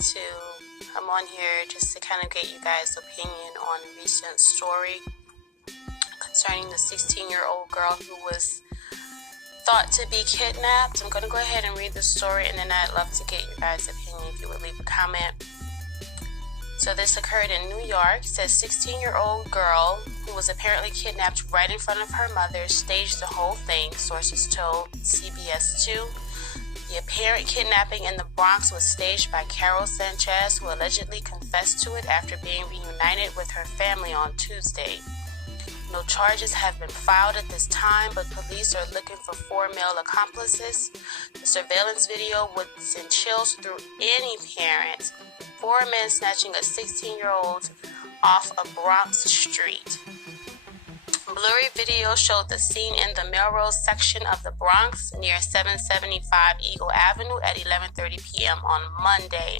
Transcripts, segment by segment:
to come on here just to kind of get you guys' opinion on a recent story concerning the 16-year-old girl who was thought to be kidnapped. I'm going to go ahead and read the story, and then I'd love to get your guys' opinion if you would leave a comment. So this occurred in New York. It says 16-year-old girl who was apparently kidnapped right in front of her mother staged the whole thing, sources told CBS 2. The apparent kidnapping in the Bronx was staged by Karol Sanchez, who allegedly confessed to it after being reunited with her family on Tuesday. No charges have been filed at this time, but police are looking for 4 male accomplices. The surveillance video would send chills through any parent. 4 men snatching a 16-year-old off a Bronx street. Blurry video showed the scene in the Melrose section of the Bronx near 775 Eagle Avenue at 11:30 p.m. on Monday.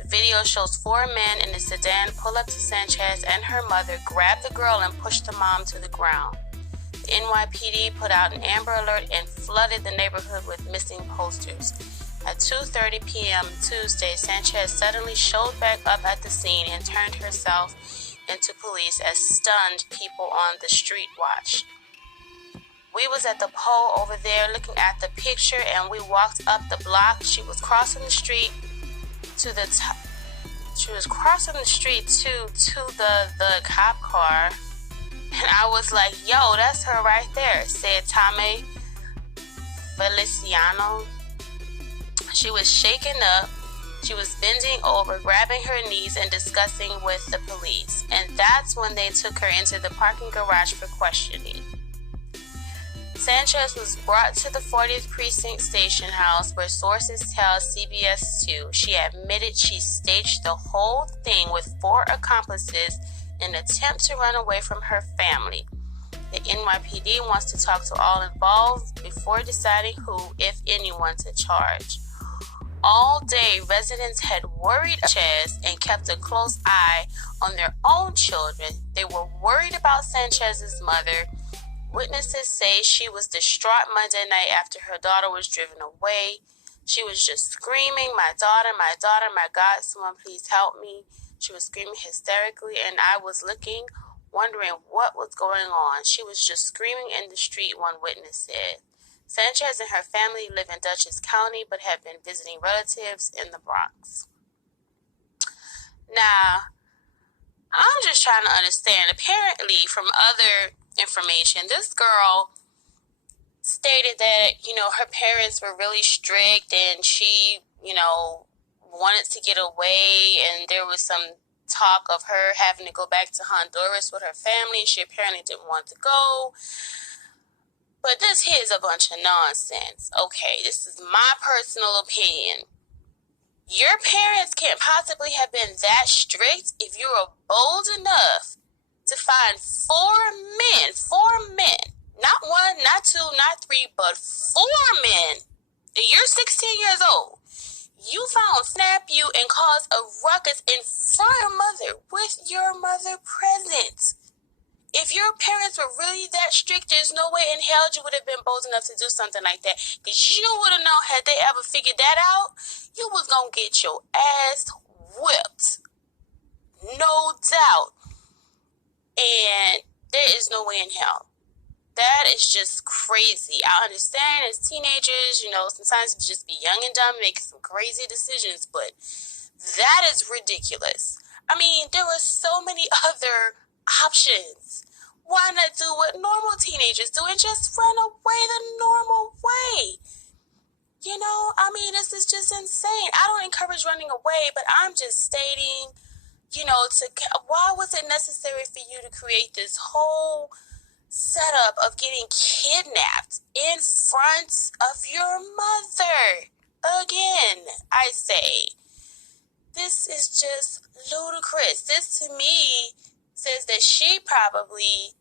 The video shows 4 men in a sedan pull up to Sanchez and her mother, grab the girl, and push the mom to the ground. The NYPD put out an Amber Alert and flooded the neighborhood with missing posters. At 2:30 p.m. Tuesday, Sanchez suddenly showed back up at the scene and turned herself into police as stunned people on the street watched. We was at the pole over there looking at the picture, and we walked up the block. She was crossing the street to the top. She was crossing the street to the cop car, and I was like, "Yo, that's her right there," said Tommy Feliciano. She was shaken up. She was bending over, grabbing her knees and discussing with the police. And that's when they took her into the parking garage for questioning. Sanchez was brought to the 40th Precinct Station House, where sources tell CBS 2 she admitted she staged the whole thing with 4 accomplices in an attempt to run away from her family. The NYPD wants to talk to all involved before deciding who, if anyone, to charge. All day, residents had worried Sanchez and kept a close eye on their own children. They were worried about Sanchez's mother. Witnesses say she was distraught Monday night after her daughter was driven away. She was just screaming, my daughter, my God, someone please help me." She was screaming hysterically, and I was looking, wondering what was going on. She was just screaming in the street, one witness said. Sanchez and her family live in Dutchess County, but have been visiting relatives in the Bronx. Now, I'm just trying to understand. Apparently, from other information, this girl stated that, her parents were really strict and she, wanted to get away, and there was some talk of her having to go back to Honduras with her family, and she apparently didn't want to go. But this here is a bunch of nonsense. Okay, this is my personal opinion. Your parents can't possibly have been that strict if you were bold enough to find 4 men, not 1, not 2, not 3, but 4 men. You're 16 years old. You found snap you and cause a ruckus in front of your mother with your mother present. If your parents were really that strict, there's no way in hell you would have been bold enough to do something like that. Because you would have known, had they ever figured that out, you was going to get your ass whipped. No doubt. And there is no way in hell. That is just crazy. I understand as teenagers, sometimes you just be young and dumb, making some crazy decisions, but that is ridiculous. I mean, there were so many other options. Why not do what normal teenagers do and just run away the normal way? This is just insane. I don't encourage running away, but I'm just stating, why was it necessary for you to create this whole setup of getting kidnapped in front of your mother? Again, I say, this is just ludicrous. This, to me, says that she probably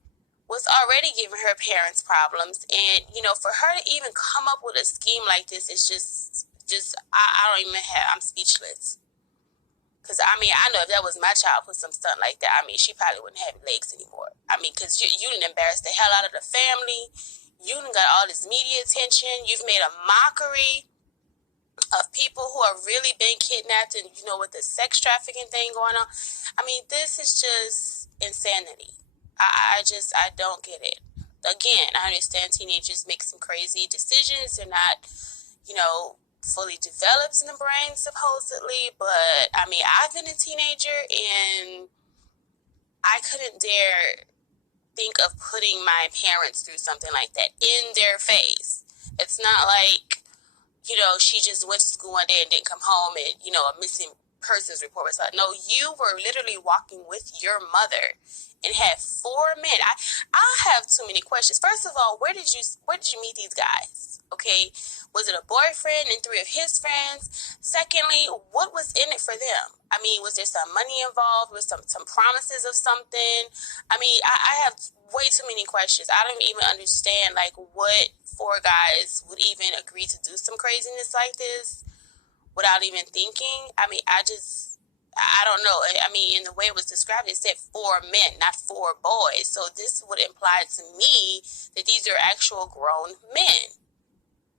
was already giving her parents problems, and for her to even come up with a scheme like this is just I don't even I'm speechless. Because I know if that was my child put some stunt like that, she probably wouldn't have legs anymore. Because you didn't embarrass the hell out of the family. You done got all this media attention. You've made a mockery of people who have really been kidnapped, and with the sex trafficking thing going on. I mean, this is just insanity. I don't get it. Again, I understand teenagers make some crazy decisions. They're not, fully developed in the brain, supposedly. But, I mean, I've been a teenager, and I couldn't dare think of putting my parents through something like that in their face. It's not like, she just went to school one day and didn't come home and, a missing persons report was like, no, you were literally walking with your mother and had four men. I have too many questions. First of all, where did you meet these guys? Okay. Was it a boyfriend and three of his friends? Secondly, what was in it for them? I mean, was there some money involved? Was some promises of something? I mean, I have way too many questions. I don't even understand, like, what four guys would even agree to do some craziness like this without even thinking. I mean, I don't know. I mean, in the way it was described, it said four men, not four boys. So this would imply to me that these are actual grown men.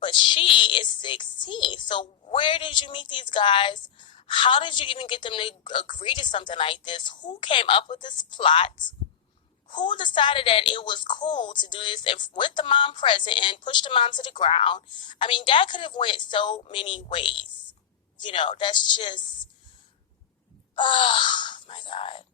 But she is 16. So where did you meet these guys? How did you even get them to agree to something like this? Who came up with this plot? Who decided that it was cool to do this with the mom present and push the mom to the ground? I mean, that could have went so many ways. That's just, oh my God.